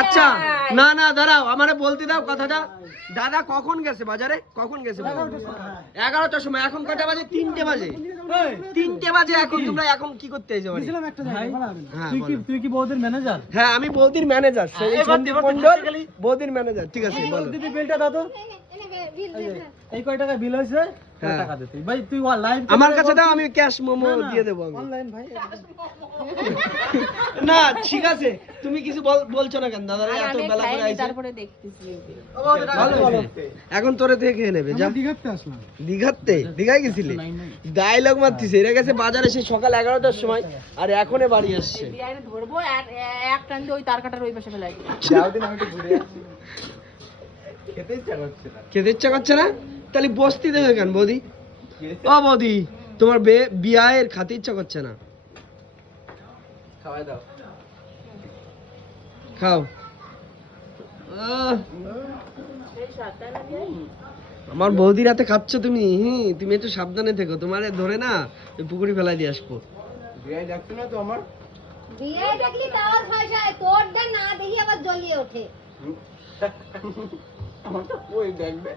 আচ্ছা না না দাঁড়াও আমারে বলতে দাও কথাটা। দাদা কখন গেছে বাজারে? কখন গেছে? 11টার সময়। এখন কয়টা বাজে? 3টে বাজে। 3টে বাজে এখন। তোমরা এখন কি করতে এসেছো? তুই কি বৌদির ম্যানেজার? হ্যাঁ আমি বৌদির ম্যানেজার, সন্দীপ মণ্ডল বৌদির ম্যানেজার। ঠিক আছে বলো। দিদি বিলটা দাও তো। এই কয় টাকা বিল হয়েছে? হ্যাঁ। টাকা দে তুই ভাই, তুই লাইভ আমার কাছে দাও, আমি ক্যাশ মোমো দিয়ে দেবো আমি। অনলাইন ভাই। না ঠিক আছে, তুমি কিছু বলছো না কেন দাদা? এত বেলা করে আইছে, তারপরে দেখতেছি। ভালো ভালো। এখন তোরে থেকে খেয়ে নেবে যা। দিঘাতে আসলাম। দীঘায় গেছিলি? ডায়লগ মারতিছে। এরা গেছে বাজারে সেই সকাল 11টার সময়, আর এখনই বাড়ি আসছে। বিআইনে ধরবো এক টান দিয়ে ওই তার কাটার ওই পাশে ফেলাই। খেতে ইচ্ছা করছে না? তাহলে বসতি দেবে কেন বৌদি? ও বৌদি, তোমার বিয়ের খাতে ইচ্ছা করছে না? খাও। আমার বৌদির হাতে খাচ্ছ তুমি? তুমি একটু সাবধানে থেকো, তোমার ধরে না পুকুরি ফেলাই দিয়ে আসবো। বিয়ে দেখছো না তো আমার? বিয়ে দেখলি তাও ভাষায় তোরটা না দেখি আবার জ্বলিয়ে ওঠে। আমার তো কই দেখবে।